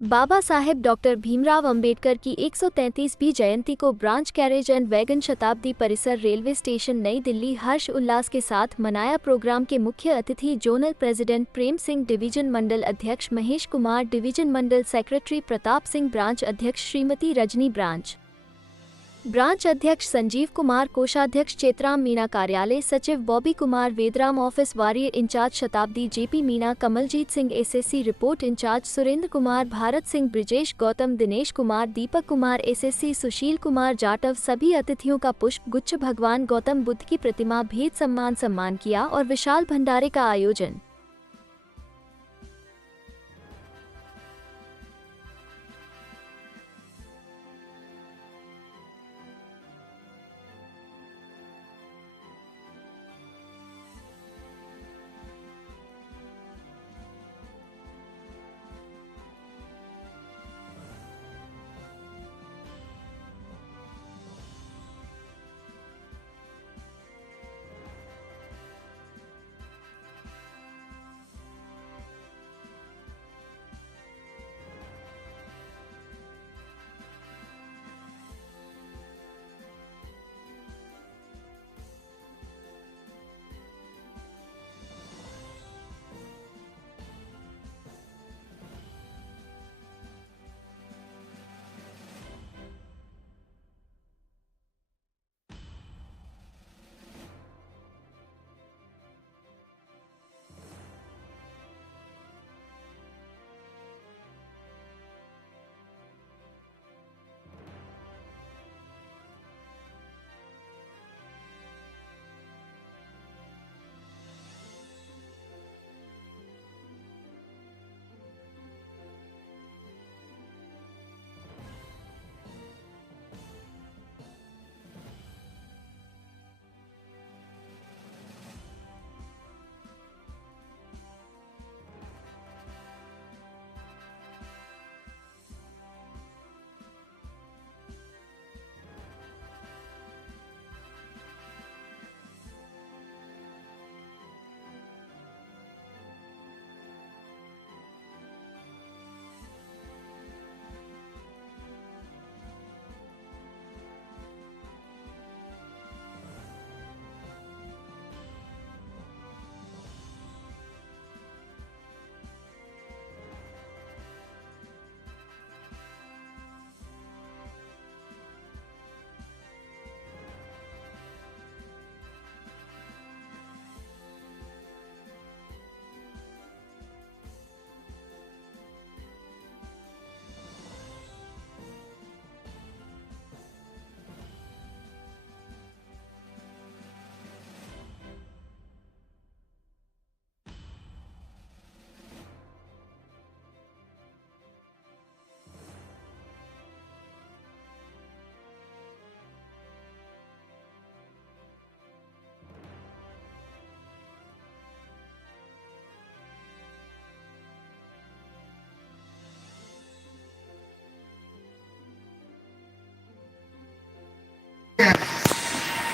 Baba Saheb doctor Bhimrao Ambedkar की 133वीं जयंती को branch carriage and wagon शताब्दी परिसर रेलवे स्टेशन नई दिल्ली हर्ष उल्लास के साथ मनाया। प्रोग्राम के मुख्य अतिथि zonal president Prem Singh, division मंडल अध्यक्ष महेश कुमार, डिवीजन मंडल सेक्रेटरी प्रताप सिंह, ब्रांच अध्यक्ष श्रीमती रजनी, ब्रांच अध्यक्ष संजीव कुमार, कोषाध्यक्ष चेतराम मीणा, कार्यालय सचिव Bobby Kumar, Vedram, office warrior incharge Shatabdi JP Meena, Kamaljeet Singh, SSC report incharge Surendra Kumar, Bharat Singh, Brijesh Gautam, Dinesh Kumar, Deepak Kumar, SSC Sushil Kumar Jatav. सभी अतिथियों का पुष्प गुच्छ, भगवान गौतम बुद्ध की प्रतिमा भेंट, सम्मान किया और विशाल भंडारे का आयोजन।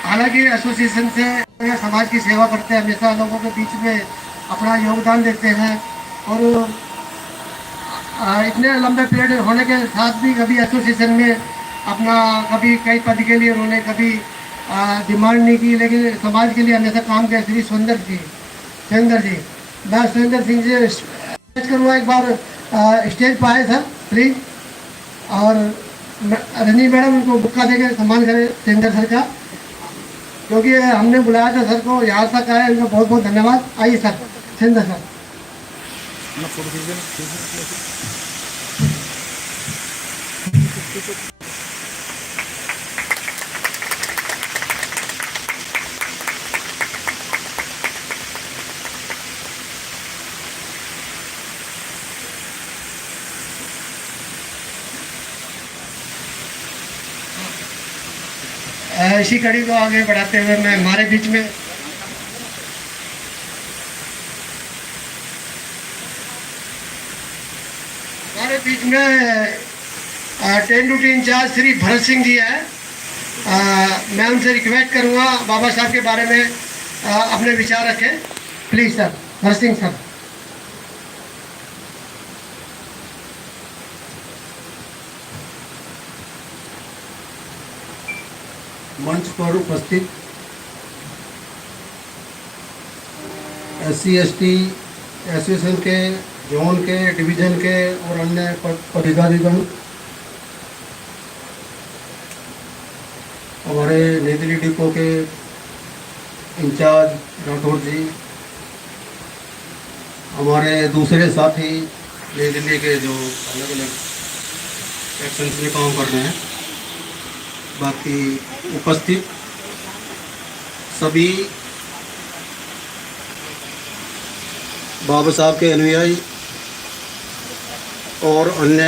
हालांकि एसोसिएशन से समाज की सेवा करते हैं, हमेशा लोगों के बीच में अपना योगदान देते हैं और इतने लंबे पीरियड होने के साथ भी कभी एसोसिएशन में अपना कभी कई पद के लिए उन्होंने कभी डिमांड नहीं की, लेकिन समाज के लिए हमेशा काम किया। श्री सुरेंद्र जी, मैं सुरेंद्र सिंह जी स्टेज करूँगा, एक बार स्टेज पर आए सर प्लीज, और रजनी मैडम उनको बुक्का देकर सम्मान करें सुरेंद्र सर का, क्योंकि हमने बुलाया था सर को, यहाँ तक आए, उनको बहुत बहुत धन्यवाद। आइए सर, सुरेंद्र सर। इसी कड़ी को आगे बढ़ाते हुए मैं हमारे बीच में ten duty incharge Shri Bharat Singh ji है। मैं उनसे रिक्वेस्ट करूंगा बाबा साहब के बारे में अपने विचार रखें, please sir. Bharat Singh sir. मंच पर उपस्थित SC/ST एसोसिएशन के, जोन के, डिवीज़न के और अन्य पदाधिकारीगण, हमारे नई दिल्ली डिपो के इंचार्ज राठौर जी, हमारे दूसरे साथी नई दिल्ली के जो अलग अलग सेक्शंस में काम कर रहे हैं, बाकी उपस्थित सभी बाबा साहब के अनुयायी और अन्य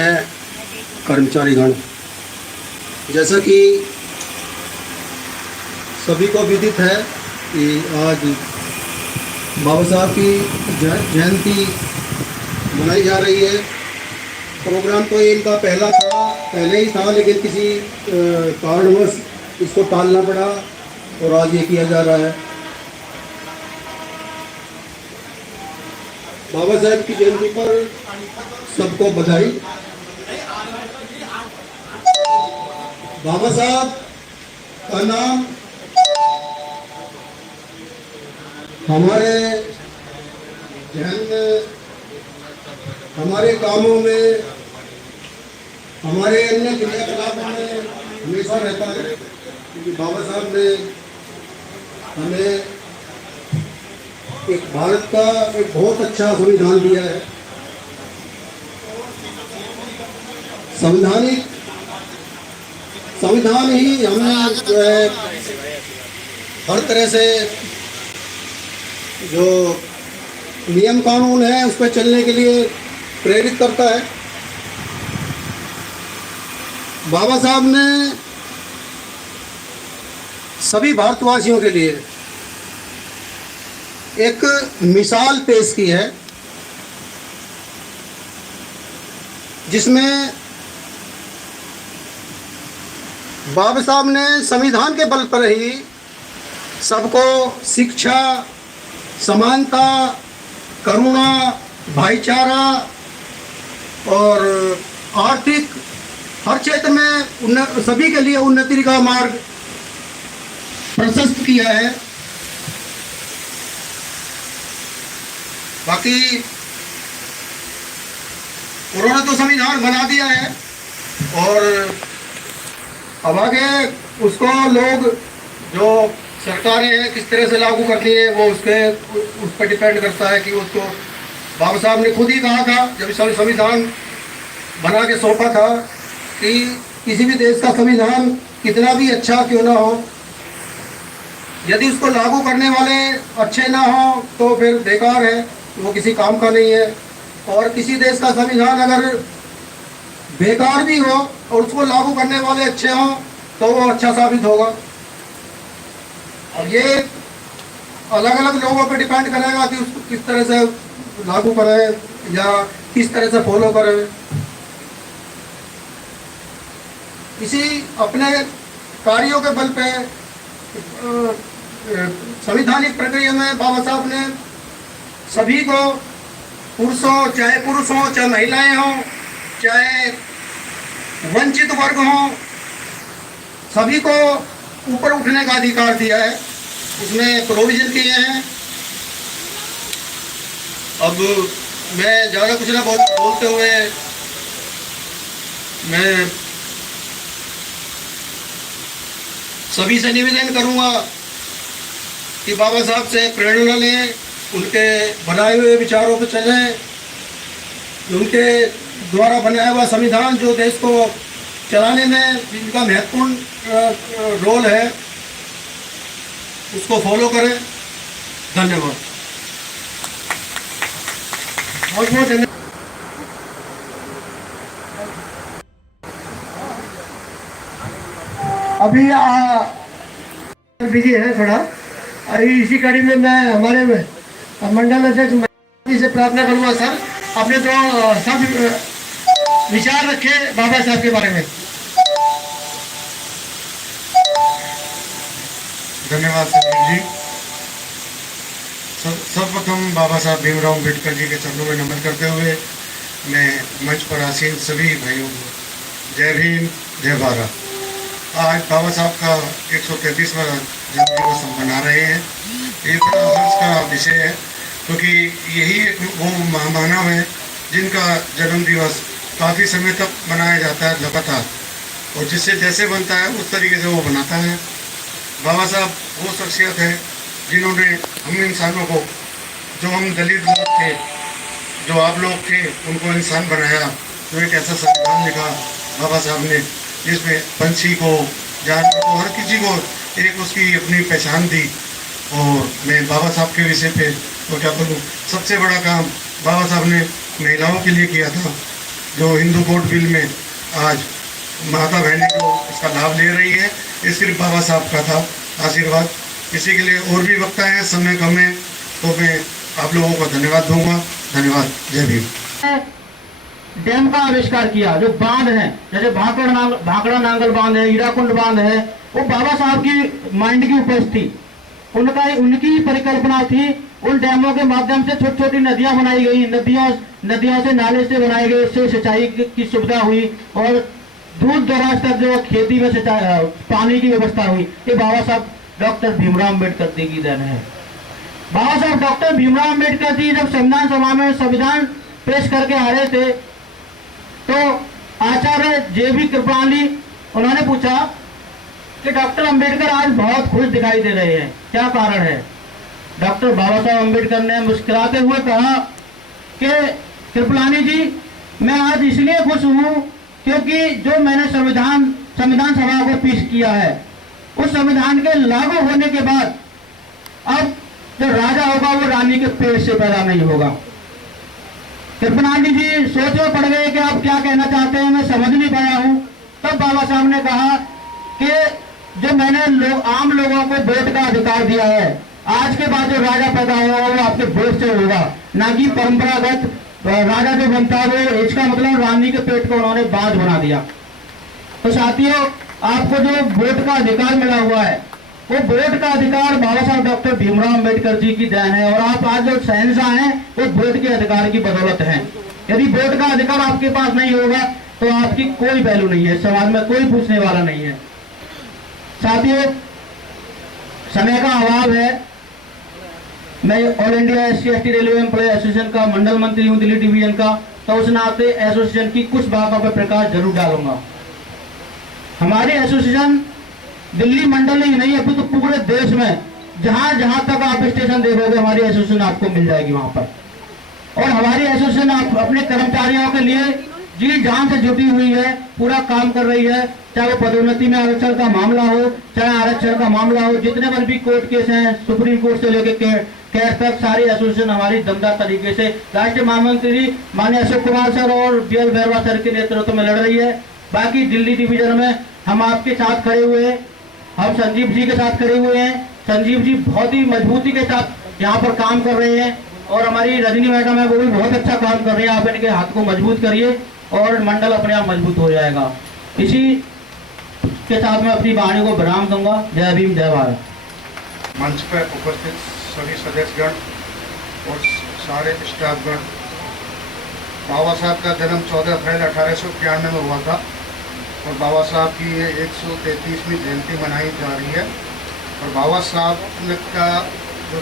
कर्मचारीगण, जैसा कि सभी को विदित है कि आज बाबा साहब की जयंती मनाई जा रही है। प्रोग्राम तो इनका पहले ही था, लेकिन किसी कारणवश इसको टालना पड़ा और आज ये किया जा रहा है। बाबा साहब की जयंती पर सबको बधाई। बाबा साहब का नाम हमारे जहन में, हमारे कामों में, हमारे अन्य क्रियाकलापों में हमेशा रहता है, क्योंकि बाबा साहब ने हमें एक भारत का एक बहुत अच्छा संविधान दिया है। संविधान ही हमें जो है हर तरह से जो नियम कानून है उस पर चलने के लिए प्रेरित करता है। बाबा साहब ने सभी भारतवासियों के लिए एक मिसाल पेश की है, जिसमें बाबा साहब ने संविधान के बल पर ही सबको शिक्षा, समानता, करुणा, भाईचारा और आर्थिक हर क्षेत्र में सभी के लिए उन्नति का मार्ग प्रशस्त किया है। बाकी उन्होंने तो संविधान बना दिया है और अब आगे उसको लोग जो सरकारें हैं किस तरह से लागू करती है वो उस पर डिपेंड करता है कि उसको बाबा साहब ने खुद ही कहा था जब संविधान बना के सौंपा था कि किसी भी देश का संविधान कितना भी अच्छा क्यों ना हो, यदि उसको लागू करने वाले अच्छे ना हो तो फिर बेकार है, वो किसी काम का नहीं है। और किसी देश का संविधान अगर बेकार भी हो और उसको लागू करने वाले अच्छे हों तो वो अच्छा साबित होगा। अब ये अलग अलग लोगों पर डिपेंड करेगा कि उसको किस तरह से लागू करें या किस तरह से फॉलो करें। इसी अपने कार्यों के बल पे संवैधानिक प्रक्रिया में बाबा साहब ने सभी को, चाहे पुरुष हों, चाहे महिलाएं हों, चाहे वंचित वर्ग हों, सभी को ऊपर उठने का अधिकार दिया है, उसमें प्रोविजन किए हैं। अब मैं ज़्यादा कुछ ना बोलते हुए मैं सभी से निवेदन करूंगा कि बाबा साहब से प्रेरणा लें, उनके बनाए हुए विचारों पर चलें, उनके द्वारा बनाया हुआ संविधान जो देश को चलाने में जिनका महत्वपूर्ण रोल है उसको फॉलो करें। धन्यवाद। बहुत बहुत धन्यवाद। अभी बिजी है थोड़ा, अभी इसी कड़ी में मैं हमारे मंडल अध्यक्ष से प्रार्थना करूँगा सर आपने तो सब विचार रखे बाबा साहब के बारे में। धन्यवाद समीर जी। सर्वप्रथम बाबा साहब भीमराव अम्बेडकर जी के चरणों में नमन करते हुए मैं मंच पर आसीन सभी भाइयों को जय भीम, जय भारत। आज बाबा साहब का 133वां जन्म दिवस हम मना रहे हैं। ये बड़ा हर्ष का विषय है, क्योंकि यही एक वो महामानव है जिनका जन्म दिवस काफ़ी समय तक मनाया जाता है लगातार, और जिससे जैसे बनता है उस तरीके से वो बनाता है। बाबा साहब वो शख्सियत है जिन्होंने हम इंसानों को, जो हम दलित लोग थे, जो आप लोग थे, उनको इंसान बनाया। तो एक ऐसा संविधान लिखा बाबा साहब ने जिसमें पंछी को, जानवर को, हर किसी को एक उसकी अपनी पहचान दी। और मैं बाबा साहब के विषय पे तो क्या बोलूँ, सबसे बड़ा काम बाबा साहब ने महिलाओं के लिए किया था, जो हिंदू कोड बिल में आज माता बहनें को इसका लाभ ले रही है। ये सिर्फ बाबा साहब का था आशीर्वाद। इसी के लिए और भी वक्ता है, समय कम है, तो मैं आप लोगों को धन्यवाद दूंगा। धन्यवाद। जय भीम। डैम का आविष्कार किया, जो बांध है, जैसे भाखड़ा नांगल बांध है, हीराकुंड बांध है, वो बाबा साहब की माइंड की उपज थी, उनकी परिकल्पना थी। उन डैमों के माध्यम से छोटी छोटी नदियां बनाई गई, नदियों से नाले से बनाए गए, इससे सिंचाई की सुविधा हुई और दूर दराज तक जो खेती में सिंचाई पानी की व्यवस्था हुई। ये बाबा साहब डॉक्टर भीमराव अम्बेडकर जी की देन है। बाबा साहब डॉक्टर भीमराव अम्बेडकर जी जब संविधान सभा में संविधान पेश करके आ रहे थे, तो आचार्य JB कृपलानी उन्होंने पूछा कि डॉक्टर अम्बेडकर आज बहुत खुश दिखाई दे रहे हैं, क्या कारण है? डॉक्टर बाबा साहब अम्बेडकर ने मुस्कुराते हुए कहा कि कृपलानी जी, मैं आज इसलिए खुश हूँ क्योंकि जो मैंने संविधान सभा को पेश किया है, उस संविधान के लागू होने के बाद अब जो राजा होगा वो रानी के पेट से पैदा नहीं होगा। कृपलानी जी सोच में पड़ गए कि आप क्या कहना चाहते हैं, मैं समझ नहीं पाया हूँ। तब बाबा साहब ने कहा कि जो मैंने आम लोगों को वोट का अधिकार दिया है, आज के बाद जो राजा पैदा होगा वो आपके वोट से होगा, ना कि परंपरागत राजा जो बनता है वो। इसका मतलब रानी के पेट को उन्होंने बाज बना दिया। तो साथियों, आपको जो वोट का अधिकार मिला हुआ है, वो वोट का अधिकार बाबा साहब डॉक्टर भीमराव अम्बेडकर जी की देन है। और आप आज जो शहंशाह हैं वो वोट के अधिकार की बदौलत हैं। यदि वोट का अधिकार आपके पास नहीं होगा तो आपकी कोई वैल्यू नहीं है, समाज में कोई पूछने वाला नहीं है। साथियों, समय का अभाव है। मैं all India SC/ST railway employ association का मंडल मंत्री हूँ दिल्ली डिवीजन का, तो उस नाते एसोसिएशन की कुछ बातों पर प्रकाश जरूर डालूंगा। हमारी एसोसिएशन दिल्ली मंडल ही नहीं, अभी तो पूरे देश में जहां जहां तक आप स्टेशन देखोगे हमारी एसोसिएशन आपको मिल जाएगी वहां पर। और हमारी एसोसिएशन अपने कर्मचारियों के लिए जी जान से जुटी हुई है, पूरा काम कर रही है। चाहे वो पदोन्नति में आरक्षण का मामला हो, चाहे आरक्षण का मामला हो, जितने पर भी कोर्ट केस हैं, सुप्रीम कोर्ट से लेकर कैश तक, सारी एसोसिएशन हमारी दमदार तरीके से राष्ट्रीय महामंत्री माननीय अशोक कुमार सर और BL बैरवा सर के नेतृत्व में लड़ रही है। बाकी दिल्ली डिवीजन में हम आपके साथ खड़े हुए हैं, हम संजीव जी के साथ खड़े हुए हैं। संजीव जी बहुत ही मजबूती के साथ यहाँ पर काम कर रहे हैं और हमारी रजनी मैडम है, वो भी बहुत अच्छा काम कर रही है। आप इनके हाथ को मजबूत करिए और मंडल अपने आप मजबूत हो जाएगा। इसी के साथ मैं अपनी वाणी को विराम दूंगा। जय भीम, जय भारत। मंच पर उपस्थित सभी सदस्यगण और सारे स्टाफगण, बाबा साहब का जन्म 14 अप्रैल 1891 में हुआ था और बाबा साहब की ये 133वीं जयंती मनाई जा रही है। और बाबा साहब का जो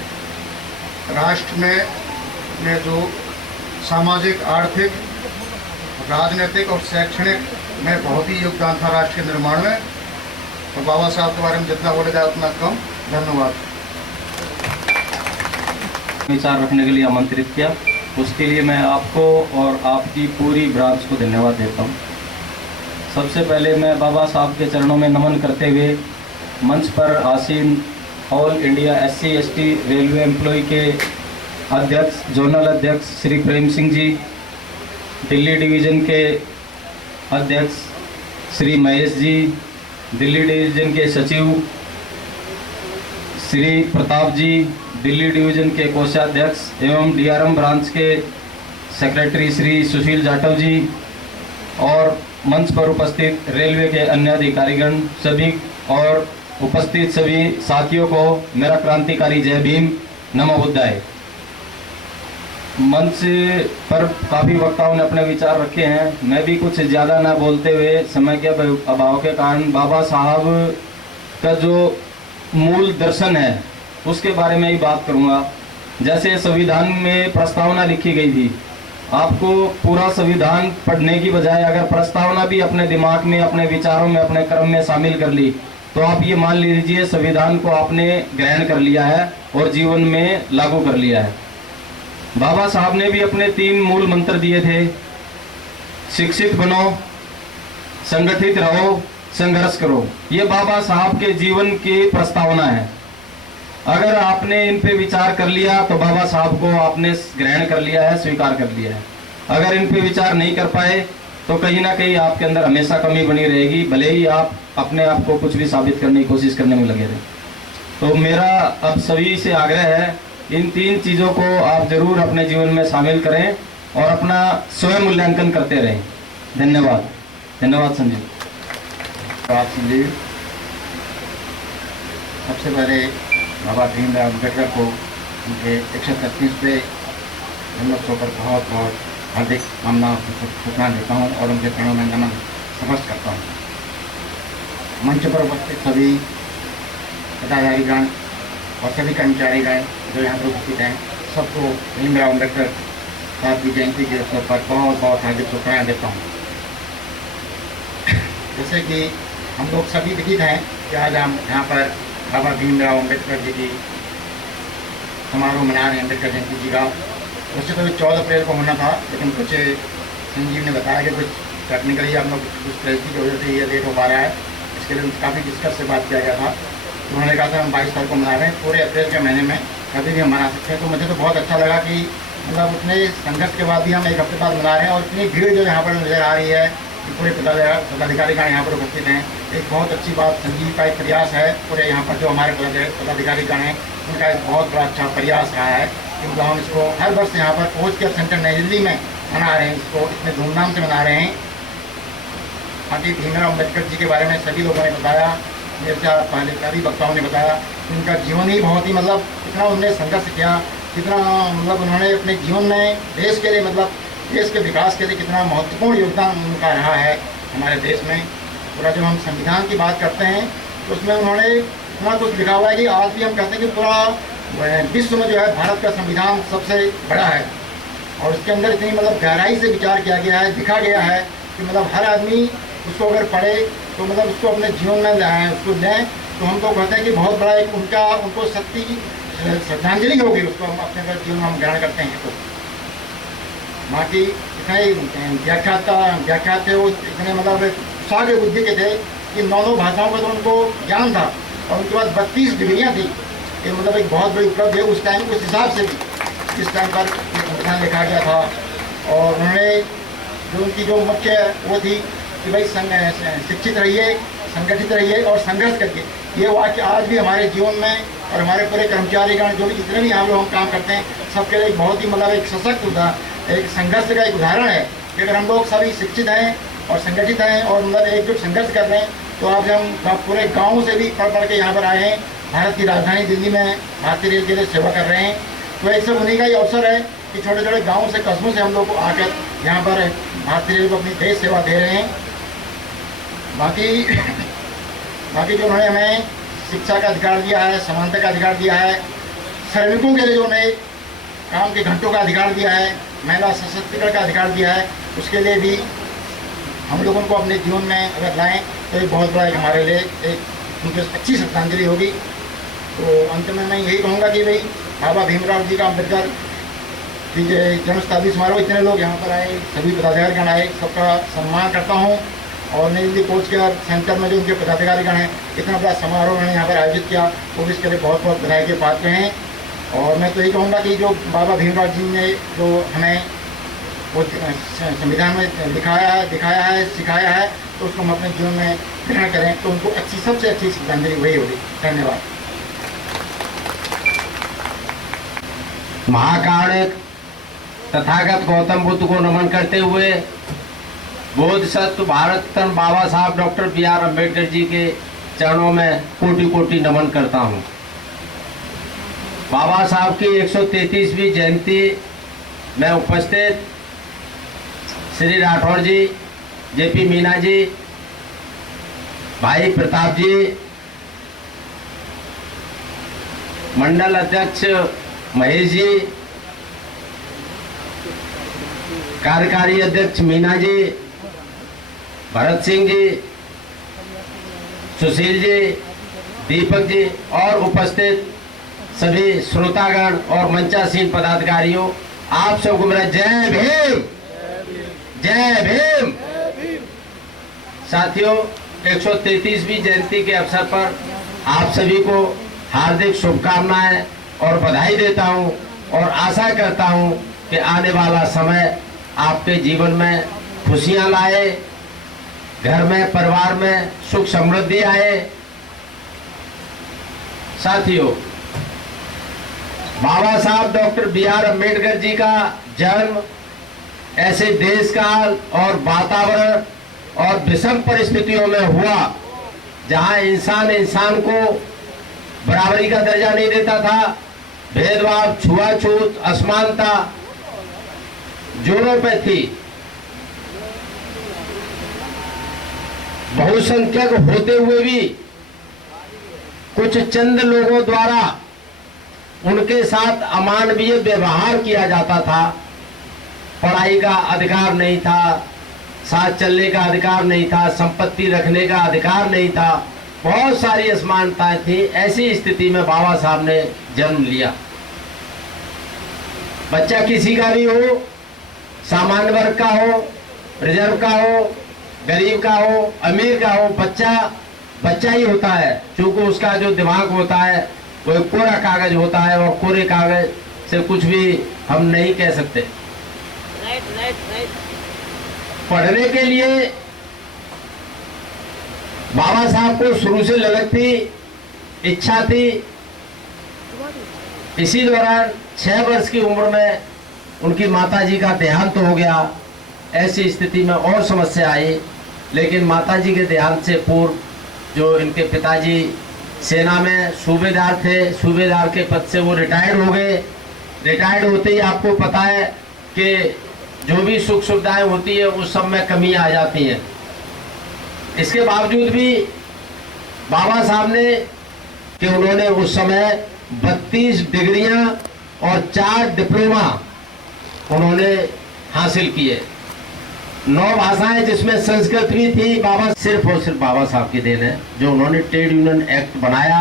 राष्ट्र में जो सामाजिक, आर्थिक, राजनीतिक और शैक्षणिक में बहुत ही योगदान था राष्ट्र के निर्माण में। और बाबा साहब के बारे में जितना बोला जाए उतना कम। धन्यवाद। विचार रखने के लिए आमंत्रित किया, उसके लिए मैं आपको और आपकी पूरी ब्रांच को धन्यवाद देता हूँ। सबसे पहले मैं बाबा साहब के चरणों में नमन करते हुए मंच पर आसीन all India SC/ST railway employ के अध्यक्ष, जोनल अध्यक्ष श्री प्रेम सिंह जी, दिल्ली डिवीज़न के अध्यक्ष श्री महेश जी, दिल्ली डिवीज़न के सचिव श्री प्रताप जी, दिल्ली डिवीज़न के कोषाध्यक्ष एवं DRM ब्रांच के सेक्रेटरी श्री सुशील जाटव जी और मंच पर उपस्थित रेलवे के अन्य अधिकारीगण सभी और उपस्थित सभी साथियों को मेरा क्रांतिकारी जय भीम, नमो बुद्धाय। मंच पर काफ़ी वक्ताओं ने अपने विचार रखे हैं। मैं भी कुछ ज़्यादा ना बोलते हुए समय के अभाव के कारण बाबा साहब का जो मूल दर्शन है उसके बारे में ही बात करूँगा। जैसे संविधान में प्रस्तावना लिखी गई थी, आपको पूरा संविधान पढ़ने की बजाय अगर प्रस्तावना भी अपने दिमाग में, अपने विचारों में, अपने कर्म में शामिल कर ली तो आप ये मान लीजिए संविधान को आपने ग्रहण कर लिया है और जीवन में लागू कर लिया है। बाबा साहब ने भी अपने 3 मूल मंत्र दिए थे, शिक्षित बनो, संगठित रहो, संघर्ष करो। ये बाबा साहब के जीवन की प्रस्तावना है। अगर आपने इन पे विचार कर लिया तो बाबा साहब को आपने ग्रहण कर लिया है, स्वीकार कर लिया है। अगर इन पे विचार नहीं कर पाए तो कहीं ना कहीं आपके अंदर हमेशा कमी बनी रहेगी, भले ही आप अपने आप को कुछ भी साबित करने की कोशिश करने में लगे रहे। तो मेरा अब सभी से आग्रह है, इन 3 चीज़ों को आप जरूर अपने जीवन में शामिल करें और अपना स्वयं मूल्यांकन करते रहें। धन्यवाद। धन्यवाद संजीव। संजीव, सबसे पहले बाबा भीमराव अम्बेडकर को उनके 133वें जन्मोत्सव पर बहुत बहुत हार्दिक शुभकामनाएं देता हूँ और उनके चरणों में नमन समर्पित करता हूँ। मंच पर उपस्थित सभी पदाधिकारीगण और सभी कर्मचारीगण जो यहाँ पर उपस्थित हैं, सबको भीमराव अम्बेडकर साहब की जयंती के अवसर पर बहुत बहुत हार्दिक शुभकामनाएं देता हूँ। जैसे कि हम लोग सभी विदित हैं कि आज हम यहाँ पर बाबा भीमराव अम्बेडकर जी की समारोह मना रहे हैं, अम्बेडकर जयंती जी का। वैसे तो 14 अप्रैल को होना था, लेकिन कुछ संजीव ने बताया कि कुछ टेक्निकली हम लोग कुछ परिस्थिति की वजह से ये लेट हो पा रहा है। इसके लिए काफ़ी डिस्कस से बात किया गया था। तो उन्होंने कहा था हम 22 तारीख को मना रहे हैं, पूरे अप्रैल के महीने में कभी भी हम मना सकते हैं। तो मुझे तो बहुत अच्छा लगा कि मतलब उतने संघर्ष के बाद भी हम 1 हफ्ते बाद मना रहे हैं और इतनी भीड़ जो यहाँ पर नज़र आ रही है कि पूरे पदाधिकारीगण यहाँ पर उपस्थित हैं। एक बहुत अच्छी बात संजीव का एक प्रयास है, पूरे यहाँ पर जो हमारे पदाधिकारीगण हैं उनका एक बहुत बड़ा अच्छा प्रयास रहा है कि मतलब हम इसको हर वर्ष यहाँ पर पहुँच कर सेंटर नई दिल्ली में मना रहे हैं, इसको इतने धूमधाम से मना रहे हैं। बाकी भीमराव अम्बेडकर जी के बारे में सभी लोगों ने बताया, मेरे से पहले सभी वक्ताओं ने बताया, उनका जीवन ही बहुत ही मतलब कितना उन्होंने संघर्ष किया, कितना मतलब उन्होंने अपने जीवन में देश के लिए मतलब देश के विकास के लिए कितना महत्वपूर्ण योगदान उनका रहा है हमारे देश में। पूरा जब हम संविधान की बात करते हैं तो उसमें उन्होंने इतना कुछ लिखा हुआ है कि आज भी हम कहते हैं कि पूरा विश्व में जो है भारत का संविधान सबसे बड़ा है और उसके अंदर इतनी मतलब गहराई से विचार किया गया है, लिखा गया है कि मतलब हर आदमी उसको अगर पढ़े तो मतलब उसको अपने जीवन में लाएँ, उसको लें तो हम तो कहते हैं कि बहुत बड़ा एक उनको सत्य की श्रद्धांजलि होगी, उसको हम अपने जीवन में हम ग्रहण करते हैं। तो बाकी इतना ही व्याख्यात थे, वो इतने मतलब उत्साह के बुद्धि के थे कि 9 भाषाओं का तो उनको ज्ञान था और उनके बाद 32 डिग्रियाँ थी। ये मतलब एक बहुत बड़ी उपलब्धि है उस टाइम, उस हिसाब से भी जिस टाइम पर संविधान लिखा गया था। और उन्होंने जो उनकी जो मुख्य वो थी कि भाई शिक्षित रहिए, संगठित रहिए और संघर्ष करिए। ये वाक्य आज भी हमारे जीवन में और हमारे पूरे कर्मचारीगण जो भी जितने भी यहाँ लोग हम काम करते हैं सबके लिए बहुत ही मतलब एक सशक्त एक संघर्ष का एक उदाहरण है कि अगर हम लोग सभी शिक्षित हैं और संगठित हैं और मतलब एकजुट संघर्ष कर रहे हैं तो आज हम पूरे गाँव से भी पढ़ के यहाँ पर आए हैं, भारत की राजधानी दिल्ली में भारतीय रेल के लिए सेवा कर रहे हैं। तो एक सब उन्हीं का ही अवसर है कि छोटे छोटे गाँव से कस्बों से हम लोग आकर यहाँ पर भारतीय रेल को अपनी देश सेवा दे रहे हैं। बाकी जो उन्होंने हमें शिक्षा का अधिकार दिया है, समानता का अधिकार दिया है, श्रमिकों के लिए जो उन्हें काम के घंटों का अधिकार दिया है, महिला सशक्तिकरण का अधिकार दिया है, उसके लिए भी हम लोगों को अपने जीवन में अगर लाएँ तो एक बहुत बड़ा एक हमारे लिए एक उनकी अच्छी श्रद्धांजलि होगी। तो अंत में मैं यही कहूँगा कि भाई बाबा भीमराव जी का अम्बेडकर की जन्म शताब्दी समारोह इतने लोग यहाँ पर आए, सभी पदाधिकारीगण आए, सबका सम्मान करता हूँ। और नई दिल्ली कोच के सेंटर में जो उनके पदाधिकारीगण हैं इतना बड़ा समारोह उन्होंने यहाँ पर आयोजित किया, वो भी इसके लिए बहुत बहुत बधाई के पात्र हैं। और मैं तो यही कहूँगा कि जो बाबा भीमराव जी ने जो हमें वो संविधान में दिखाया है, सिखाया है, तो उसको हम अपने जीवन में ग्रहण करें तो उनको सबसे अच्छी श्रद्धांजलि वही होगी। धन्यवाद। महाकारुणिक तथागत गौतम बुद्ध को नमन करते हुए बोधिसत्व भारत रत्न बाबा साहब डॉक्टर BR अम्बेडकर जी के चरणों में कोटि कोटि नमन करता हूँ। बाबा साहब की 133वीं जयंती मैं उपस्थित श्री राठौड़ जी, जेपी मीना जी, भाई प्रताप जी, मंडल अध्यक्ष महेश जी, कार्यकारी अध्यक्ष मीना जी, भरत सिंह जी, सुशील जी, दीपक जी और उपस्थित सभी श्रोतागण और मंचासीन पदाधिकारियों, आप सबको मेरा जय भीम, जय भीम। साथियों, 133वीं जयंती के अवसर पर आप सभी को हार्दिक शुभकामनाएं और बधाई देता हूं और आशा करता हूं कि आने वाला समय आपके जीवन में खुशियां लाए, घर में परिवार में सुख समृद्धि आए। साथियों, बाबा साहब डॉक्टर बी.आर. अम्बेडकर जी का जन्म ऐसे देश काल और वातावरण और विषम परिस्थितियों में हुआ जहां इंसान को बराबरी का दर्जा नहीं देता था, भेदभाव, छुआछूत, असमानता जोरों पे थी। बहुसंख्यक होते हुए भी कुछ चंद लोगों द्वारा उनके साथ अमानवीय व्यवहार किया जाता था। पढ़ाई का अधिकार नहीं था, साथ चलने का अधिकार नहीं था, संपत्ति रखने का अधिकार नहीं था, बहुत सारी असमानताएं थी। ऐसी स्थिति में बाबा साहब ने जन्म लिया। बच्चा किसी का भी हो, सामान्य वर्ग का हो, रिजर्व का हो, गरीब का हो, अमीर का हो, बच्चा ही होता है। क्योंकि उसका जो दिमाग होता है वो एक कोरा कागज होता है और कोरे कागज से कुछ भी हम नहीं कह सकते। पढ़ने के लिए बाबा साहब को शुरू से ललक थी, इच्छा थी। इसी दौरान 6 वर्ष की उम्र में उनकी माताजी का देहांत हो गया। ऐसी स्थिति में और समस्या आई, लेकिन माताजी के देहांत से पूर्व जो इनके पिताजी सेना में सूबेदार थे, सूबेदार के पद से वो रिटायर्ड हो गए। रिटायर्ड होते ही आपको पता है कि जो भी सुख सुविधाएं होती है उस सब में कमी आ जाती है। इसके बावजूद भी बाबा साहब ने कि उन्होंने उस समय 32 डिग्रियां और 4 डिप्लोमा उन्होंने हासिल किए। 9 भाषाएं जिसमें संस्कृत भी थी। बाबा सिर्फ और सिर्फ बाबा साहब की देन है जो उन्होंने ट्रेड यूनियन एक्ट बनाया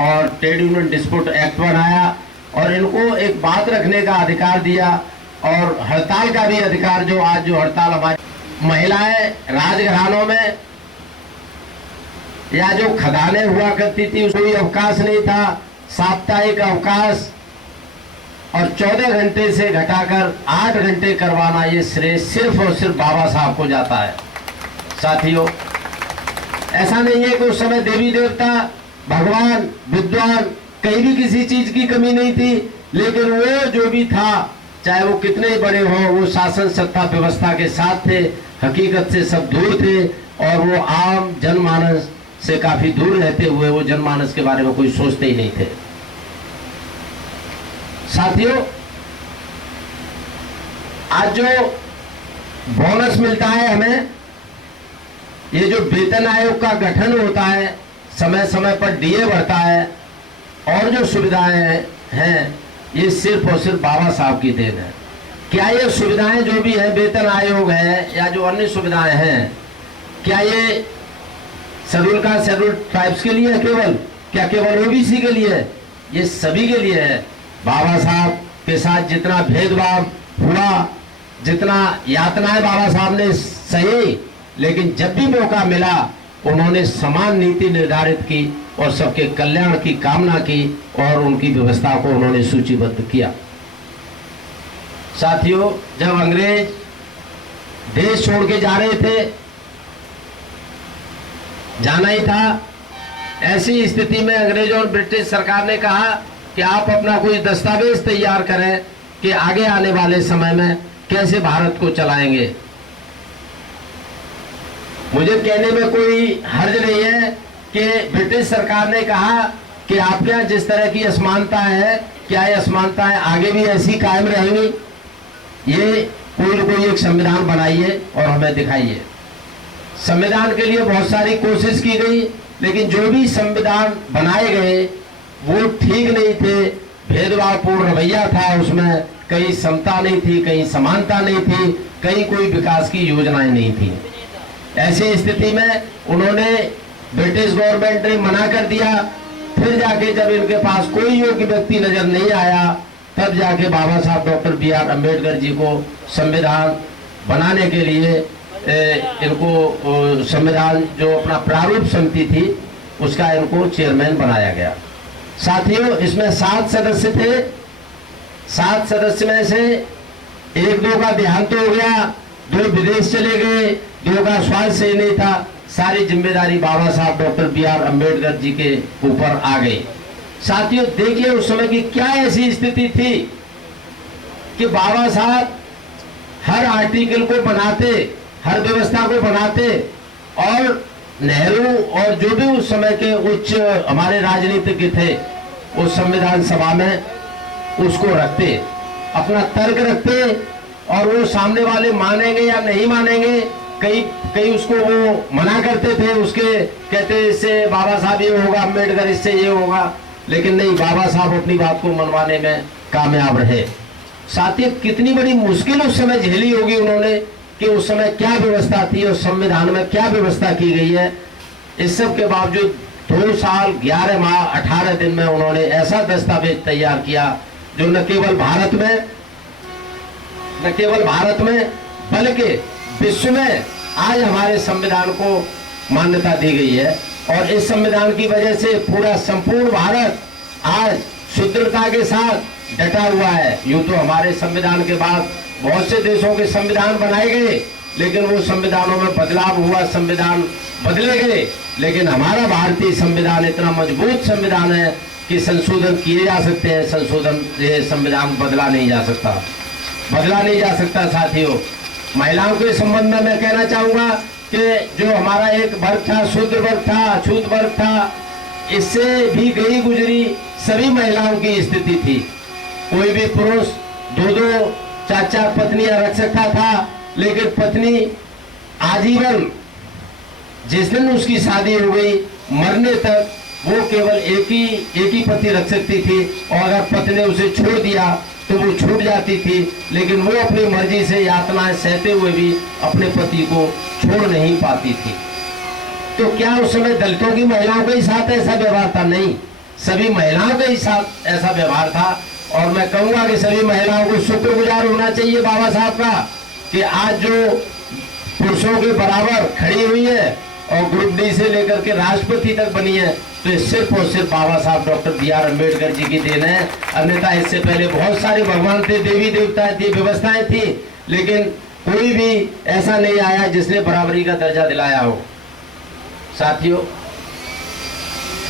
और ट्रेड यूनियन डिस्प्यूट एक्ट बनाया और इनको एक बात रखने का अधिकार दिया और हड़ताल का भी अधिकार। जो आज जो हड़ताल हमारी महिलाएं राजघरानों में या जो खदानें हुआ करती थी कोई अवकाश नहीं था, साप्ताहिक अवकाश और 14 घंटे से घटाकर 8 घंटे करवाना ये श्रेय सिर्फ और सिर्फ बाबा साहब को जाता है। साथियों, ऐसा नहीं है कि उस समय देवी देवता, भगवान, विद्वान कहीं भी किसी चीज की कमी नहीं थी, लेकिन वो जो भी था चाहे वो कितने ही बड़े हों, वो शासन सत्ता व्यवस्था के साथ थे, हकीकत से सब दूर थे और वो आम जनमानस से काफी दूर रहते हुए वो जनमानस के बारे में कोई सोचते ही नहीं थे। साथियों, आज जो बोनस मिलता है हमें, ये जो वेतन आयोग का गठन होता है, समय समय पर डीए बढ़ता है और जो सुविधाएं हैं ये सिर्फ और सिर्फ बाबा साहब की देन है। क्या ये सुविधाएं जो भी है, वेतन आयोग है या जो अन्य सुविधाएं हैं, क्या ये शेड्यूल कास्ट शेड्यूल ट्राइब्स के लिए है केवल? क्या केवल ओबीसी के लिए है? ये सभी के लिए है। बाबा साहब के साथ जितना भेदभाव हुआ, जितना यातनाएं बाबा साहब ने सही, लेकिन जब भी मौका मिला उन्होंने समान नीति निर्धारित की और सबके कल्याण की कामना की और उनकी व्यवस्था को उन्होंने सूचीबद्ध किया। साथियों, जब अंग्रेज देश छोड़ के जा रहे थे, जाना ही था, ऐसी स्थिति में अंग्रेजों और ब्रिटिश सरकार ने कहा कि आप अपना कोई दस्तावेज तैयार करें कि आगे आने वाले समय में कैसे भारत को चलाएंगे। मुझे कहने में कोई हर्ज नहीं है कि ब्रिटिश सरकार ने कहा कि आपके यहाँ जिस तरह की असमानता है, क्या ये असमानताएं आगे भी ऐसी कायम रहेंगी? ये कोई न कोई एक संविधान बनाइए और हमें दिखाइए। संविधान के लिए बहुत सारी कोशिश की गई, लेकिन जो भी संविधान बनाए गए वो ठीक नहीं थे। भेदभावपूर्ण रवैया था उसमें, कहीं समता नहीं थी, कहीं समानता नहीं थी, कहीं कोई विकास की योजनाएं नहीं थी। ऐसी स्थिति में उन्होंने, ब्रिटिश गवर्नमेंट ने मना कर दिया। फिर जाके जब इनके पास कोई योग्य व्यक्ति नजर नहीं आया, तब जाके बाबा साहब डॉक्टर B.R. अम्बेडकर जी को संविधान बनाने के लिए इनको संविधान जो अपना प्रारूप समिति थी उसका इनको चेयरमैन बनाया गया। साथियों, इसमें 7 सदस्य थे। 7 सदस्य में से 1-2 का देहांत हो गया, 2 विदेश चले गए, 2 का स्वास्थ्य सही नहीं था। सारी जिम्मेदारी बाबा साहब डॉक्टर B.R. अम्बेडकर जी के ऊपर आ गई। साथियों, देखिए उस समय की क्या ऐसी स्थिति थी कि बाबा साहब हर आर्टिकल को बनाते, हर व्यवस्था को बनाते, और नेहरू और जो भी उस समय के उच्च हमारे राजनीतिज्ञ थे उस संविधान सभा में उसको रखते, अपना तर्क रखते, और वो सामने वाले मानेंगे या नहीं मानेंगे, कई उसको वो मना करते थे, उसके कहते इससे बाबा साहब ये होगा, अम्बेडकर इससे ये होगा, लेकिन नहीं, बाबा साहब अपनी बात को मनवाने में कामयाब रहे। साथियों, कितनी बड़ी मुश्किल उस समय झेली होगी उन्होंने कि उस समय क्या व्यवस्था थी और संविधान में क्या व्यवस्था की गई है। इस सब के बावजूद 2 साल 11 माह 18 दिन में उन्होंने ऐसा दस्तावेज तैयार किया जो न केवल भारत में बल्कि विश्व में आज हमारे संविधान को मान्यता दी गई है। और इस संविधान की वजह से पूरा संपूर्ण भारत आज शुद्धता के साथ डटा हुआ है। यूं तो हमारे संविधान के बाद बहुत से देशों के संविधान बनाए गए, लेकिन वो संविधानों में बदलाव हुआ, संविधान बदले गए, लेकिन हमारा भारतीय संविधान इतना मजबूत संविधान है कि संशोधन किए जा सकते हैं। ये संविधान बदला नहीं जा सकता। साथियों, महिलाओं के संबंध में मैं कहना चाहूंगा कि जो हमारा एक वर्ग था, शुद्ध वर्ग था, अछूत वर्ग था, इससे भी गई गुजरी सभी महिलाओं की स्थिति थी। कोई भी पुरुष 2-2 4-4 पत्नियां रख सकता था, लेकिन पत्नी आजीवन, जिस दिन उसकी शादी हो गई मरने तक वो केवल एक ही पति रख सकती थी, और अगर पति ने उसे छोड़ दिया तो वो छूट जाती थी, लेकिन वो अपनी मर्जी से यातनाएं सहते हुए भी अपने पति को छोड़ नहीं पाती थी। तो क्या उस समय दलितों की महिलाओं के साथ ऐसा व्यवहार था? नहीं, सभी महिलाओं के साथ ऐसा व्यवहार था। और मैं कहूंगा कि सभी महिलाओं को शुक्रगुजार होना चाहिए बाबा साहब का कि आज जो पुरुषों के बराबर खड़ी हुई है और ग्रुप डी से लेकर के राष्ट्रपति तक बनी है, तो ये सिर्फ और सिर्फ बाबा साहब डॉक्टर B.R. अम्बेडकर जी की देन है। अन्यथा इससे पहले बहुत सारे भगवान थे, देवी देवता थी, व्यवस्थाएं थी, लेकिन कोई भी ऐसा नहीं आया जिसने बराबरी का दर्जा दिलाया हो। साथियों,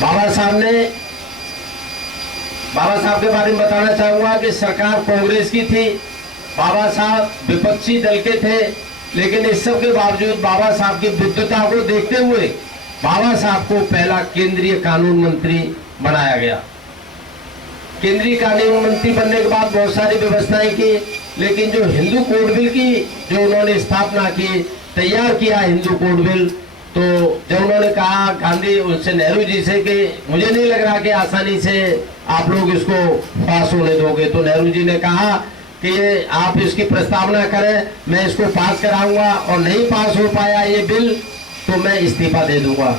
बाबा साहब के बारे में बताना चाहूंगा कि सरकार कांग्रेस की थी, बाबा साहब विपक्षी दल के थे, लेकिन इस सब के बावजूद बाबा साहब की विद्वता को देखते हुए बाबा साहब को पहला केंद्रीय कानून मंत्री बनाया गया। केंद्रीय कानून मंत्री बनने के बाद बहुत सारी व्यवस्थाएं की, लेकिन जो हिंदू कोड बिल की जो उन्होंने स्थापना की, तैयार किया हिंदू कोड बिल, तो जब उन्होंने कहा गांधी उनसे नेहरू जी से कि मुझे नहीं लग रहा कि आसानी से आप लोग इसको पास होने दोगे, तो नेहरू जी ने कहा कि ये आप इसकी प्रस्तावना करें, मैं इसको पास कराऊंगा, और नहीं पास हो पाया ये बिल तो मैं इस्तीफा दे दूंगा।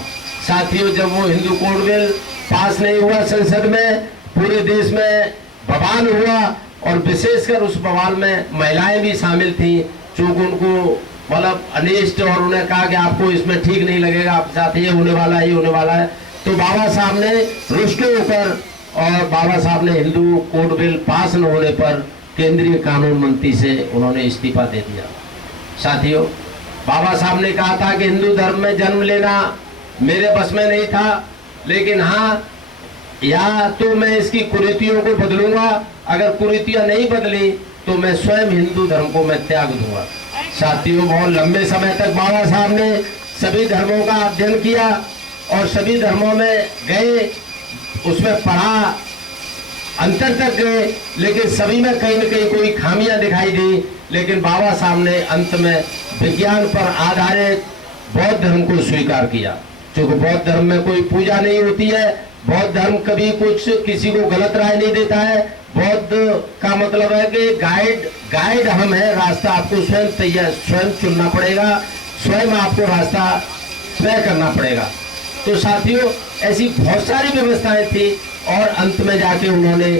साथियों, जब वो हिंदू कोड बिल पास नहीं हुआ संसद में, पूरे देश में बवाल हुआ, और विशेषकर उस बवाल में महिलाएं भी शामिल थी, चूंकि उनको मतलब अनिष्ट, और उन्हें कहा कि आपको इसमें ठीक नहीं लगेगा, आपके साथ ये होने वाला है, तो बाबा साहब ने रुष्ट होकर, और बाबा साहब ने हिंदू कोड बिल पास न होने पर केंद्रीय कानून मंत्री से उन्होंने इस्तीफा दे दिया। साथियों, बाबा साहब ने कहा था कि हिंदू धर्म में जन्म लेना मेरे बस में नहीं था, लेकिन हाँ, या तो मैं इसकी कुरीतियों को बदलूंगा, अगर कुरीतियां नहीं बदली तो मैं स्वयं हिंदू धर्म को मैं त्याग दूंगा। साथियों, बहुत लंबे समय तक बाबा साहब ने सभी धर्मों का अध्ययन किया और सभी धर्मों में गए, उसमें पढ़ा, अंतर तक गए, लेकिन सभी में कहीं न कहीं कोई खामियां दिखाई दी। लेकिन बाबा साहब ने अंत में विज्ञान पर आधारित बौद्ध धर्म को स्वीकार किया, क्योंकि बौद्ध धर्म में कोई पूजा नहीं होती है। बौद्ध धर्म कभी कुछ किसी को गलत राय नहीं देता है। बौद्ध का मतलब है कि गाइड हम है, रास्ता आपको स्वयं चुनना पड़ेगा, स्वयं आपको रास्ता तय करना पड़ेगा। तो साथियों, ऐसी बहुत सारी व्यवस्थाएं थी और अंत में जाके उन्होंने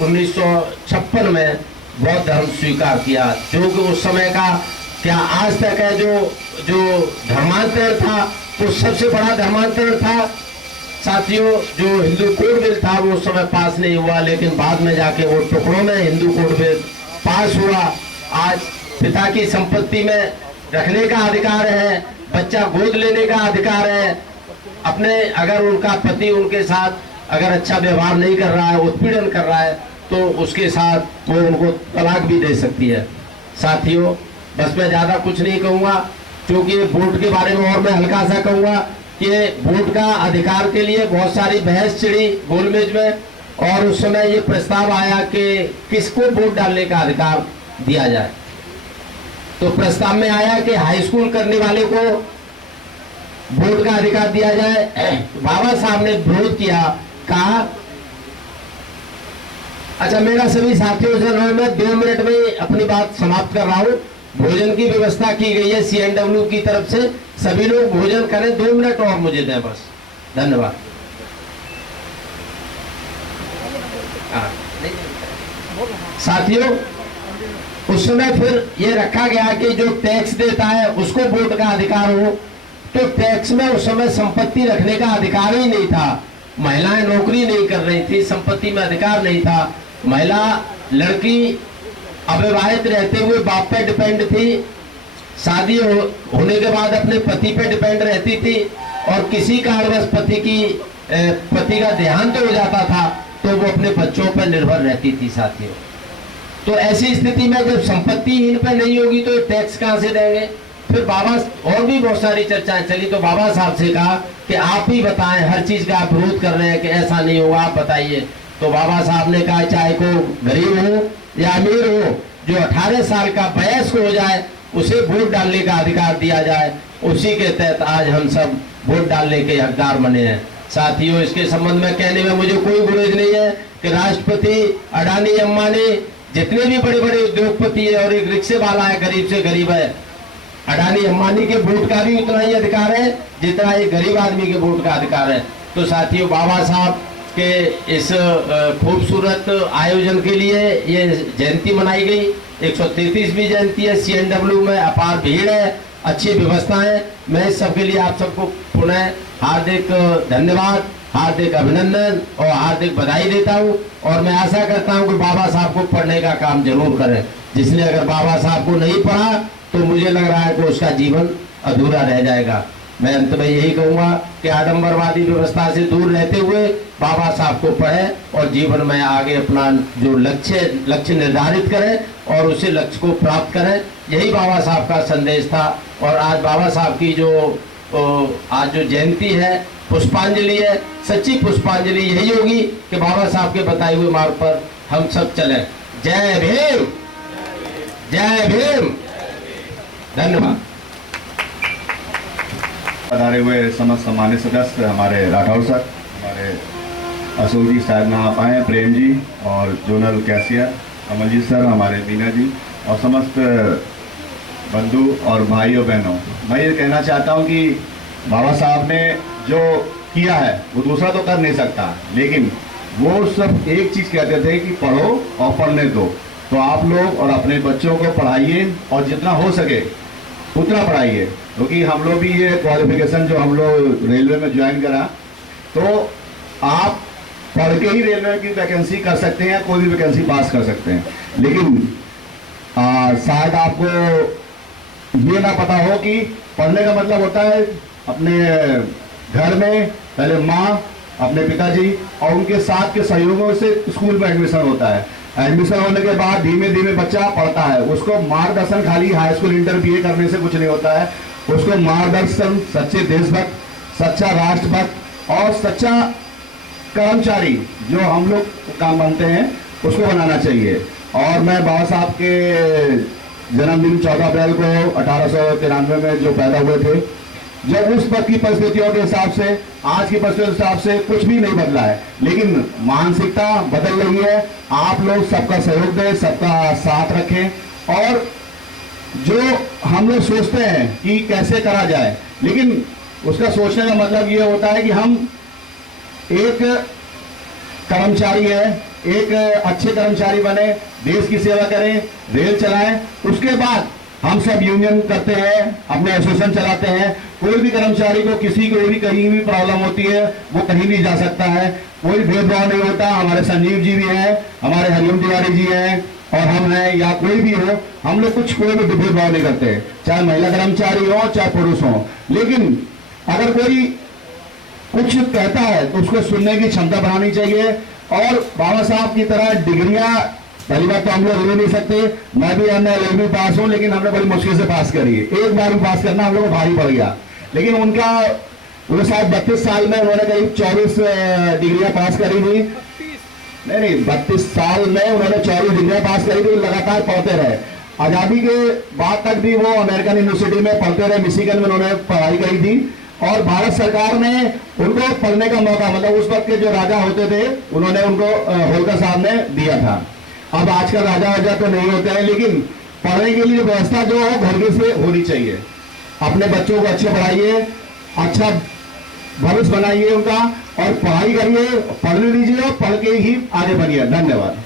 1956 में बौद्ध धर्म स्वीकार किया, जो कि उस समय का क्या आज तक है जो धर्मांतरण था, वो सबसे बड़ा धर्मांतरण था। साथियों, जो हिंदू कोड बिल था वो उस समय पास नहीं हुआ, लेकिन बाद में जाके वो टुकड़ों में हिंदू कोड बिल पास हुआ। आज पिता की संपत्ति में रखने का अधिकार है, बच्चा गोद लेने का अधिकार है। अपने अगर उनका पति उनके साथ अगर अच्छा व्यवहार नहीं कर रहा है, उत्पीड़न कर रहा है, तो उसके साथ वो उनको तलाक भी दे सकती है। साथियों, बस मैं ज़्यादा कुछ नहीं कहूँगा, क्योंकि वोट के बारे में और मैं हल्का सा कहूँगा कि वोट का अधिकार के लिए बहुत सारी बहस छिड़ी गोलमेज में, और उस समय ये प्रस्ताव आया कि किसको वोट डालने का अधिकार दिया जाए। तो प्रस्ताव में आया कि हाई स्कूल करने वाले को वोट का अधिकार दिया जाए। बाबा साहब ने विरोध किया, कहा अच्छा मेरा सभी साथियों से मैं 2 मिनट में अपनी बात समाप्त कर रहा हूँ। भोजन की व्यवस्था की गई है CNW की तरफ से, सभी लोग भोजन करें, 2 मिनट और मुझे दें बस। धन्यवाद। साथियों, उस समय फिर ये रखा गया कि जो टैक्स देता है उसको वोट का अधिकार हो, तो टैक्स में उस समय संपत्ति रखने का अधिकार ही नहीं था। महिलाएं नौकरी नहीं कर रही थी, संपत्ति में अधिकार नहीं था। महिला लड़की अविवाहित रहते हुए बाप पे डिपेंड थी, शादी होने के बाद अपने पति पे डिपेंड रहती थी, और किसी कारणवश पति का देहांत हो जाता था तो वो अपने बच्चों पर निर्भर रहती थी। साथियों, तो ऐसी स्थिति में जब संपत्ति इन पे नहीं होगी तो टैक्स कहाँ से देंगे। फिर बाबा और भी बहुत सारी चर्चाएं चली, तो बाबा साहब से कहा कि आप ही बताएं, हर चीज का आप विरोध कर रहे हैं कि ऐसा नहीं होगा, आप बताइए। तो बाबा साहब ने कहा चाहे को गरीब हो या अमीर हो, जो 18 साल का वयस्क हो जाए उसे वोट डालने का अधिकार दिया जाए। उसी के तहत आज हम सब वोट डालने के हकदार बने हैं। साथियों, इसके संबंध में कहने में मुझे कोई गुरेज नहीं है कि राष्ट्रपति अडानी अंबानी जितने भी बड़े बड़े उद्योगपति है, और एक रिक्शे वाला है, गरीब से गरीब है, अडानी अंबानी के वोट का भी उतना ही अधिकार है जितना एक गरीब आदमी के वोट का अधिकार है। तो साथियों, बाबा साहब के इस खूबसूरत आयोजन के लिए ये जयंती मनाई गई, 133वीं जयंती है। CNW में अपार भीड़ है, अच्छी व्यवस्था है। मैं इस सबके लिए आप सबको पुनः हार्दिक धन्यवाद, हार्दिक अभिनंदन और हार्दिक बधाई देता हूं, और मैं आशा करता हूं कि बाबा साहब को पढ़ने का काम जरूर करें। जिसने अगर बाबा साहब को नहीं पढ़ा तो मुझे लग रहा है कि उसका जीवन अधूरा रह जाएगा। मैं अंत में यही कहूंगा कि आडंबरवादी व्यवस्था से दूर रहते हुए बाबा साहब को पढ़ें और जीवन में आगे अपना जो लक्ष्य निर्धारित करें और उसे लक्ष्य को प्राप्त करें। यही बाबा साहब का संदेश था। और आज बाबा साहब की आज जो जयंती है, पुष्पांजलि है, सच्ची पुष्पांजलि यही होगी कि बाबा साहब के बताए हुए मार्ग पर हम सब चलें। जय भीम, जय भीम। धन्यवाद। पधारे हुए समस्त सम्मानित सदस्य हमारे राठौर सर, हमारे अशोक जी शायद ना आ पाए, प्रेम जी और जोनल कैशियर अमलजीत सर, हमारे मीना जी और समस्त बंधु और भाइयों बहनों, मैं ये कहना चाहता हूँ कि बाबा साहब ने जो किया है वो दूसरा तो कर नहीं सकता, लेकिन वो सब एक चीज़ कहते थे कि पढ़ो और पढ़ने दो। तो आप लोग और अपने बच्चों को पढ़ाइए और जितना हो सके उतना पढ़ाइए, क्योंकि हम लोग भी ये क्वालिफिकेशन जो हम लोग रेलवे में ज्वाइन करा, तो आप पढ़ के ही रेलवे की वैकेंसी कर सकते हैं, कोई भी वैकेंसी पास कर सकते हैं। लेकिन शायद आपको ये ना पता हो कि पढ़ने का मतलब होता है अपने घर में पहले माँ, अपने पिताजी और उनके साथ के सहयोगों से स्कूल में एडमिशन होता है। एडमिशन होने के बाद धीमे धीमे बच्चा पढ़ता है, उसको मार्गदर्शन खाली हाई स्कूल इंटर BA करने से कुछ नहीं होता है, उसको मार्गदर्शन सच्चे देशभक्त, सच्चा राष्ट्रभक्त और सच्चा कर्मचारी जो हम लोग काम बनते हैं उसको बनाना चाहिए। और मैं बाबा साहब के जन्मदिन 14 अप्रैल को 1893 में जो पैदा हुए थे, जब उस वक्त की परिस्थितियों के हिसाब से आज की परिस्थितियों के हिसाब से कुछ भी नहीं बदला है, लेकिन मानसिकता बदल रही है। आप लोग सबका सहयोग दें, सबका साथ रखें और जो हम लोग सोचते हैं कि कैसे करा जाए, लेकिन उसका सोचने का मतलब ये होता है कि हम एक कर्मचारी है, एक अच्छे कर्मचारी बने, देश की सेवा करें, रेल चलाएं। उसके बाद हम सब यूनियन करते हैं, अपने एसोसिएशन चलाते हैं। कोई भी कर्मचारी को किसी को भी कहीं भी प्रॉब्लम होती है वो कहीं भी जा सकता है, कोई भेदभाव नहीं होता। हमारे संजीव जी भी हैं, हमारे हरिओम तिवारी जी हैं और हम हैं, या कोई भी हो, हम लोग कुछ कोई भी भेदभाव नहीं करते, चाहे महिला कर्मचारी हो चाहे पुरुष हो। लेकिन अगर कोई कुछ कहता है तो उसको सुनने की क्षमता बढ़ानी चाहिए। और बाबा साहब की तरह डिग्रियां पहली बात तो हम लोग ले नहीं सकते। मैं भी MA पास हूं, लेकिन हमने बड़ी मुश्किल से पास करी है। एक बार भी पास करना हम लोग को भारी पड़ गया, लेकिन उन्होंने शायद 32 साल में उन्होंने करीब 24 डिग्रियां पास करी थी। नहीं 32 साल में उन्होंने 24 डिग्रियां पास करी थी, लगातार पढ़ते रहे। आजादी के बाद तक भी वो अमेरिकन यूनिवर्सिटी में पढ़ते रहे, मिशिगन में उन्होंने पढ़ाई करी थी। और भारत सरकार ने उनको पढ़ने का मौका, मतलब उस वक्त के जो राजा होते थे उन्होंने उनको होलकर साहब ने दिया था। अब आजकल राजा वाजा तो नहीं होते हैं, लेकिन पढ़ने के लिए व्यवस्था जो है घर के से होनी चाहिए। अपने बच्चों को अच्छे पढ़ाइए, अच्छा भविष्य बनाइए उनका, और पढ़ाई करिए, पढ़ने दीजिए और पढ़ के ही आगे बढ़िए। धन्यवाद।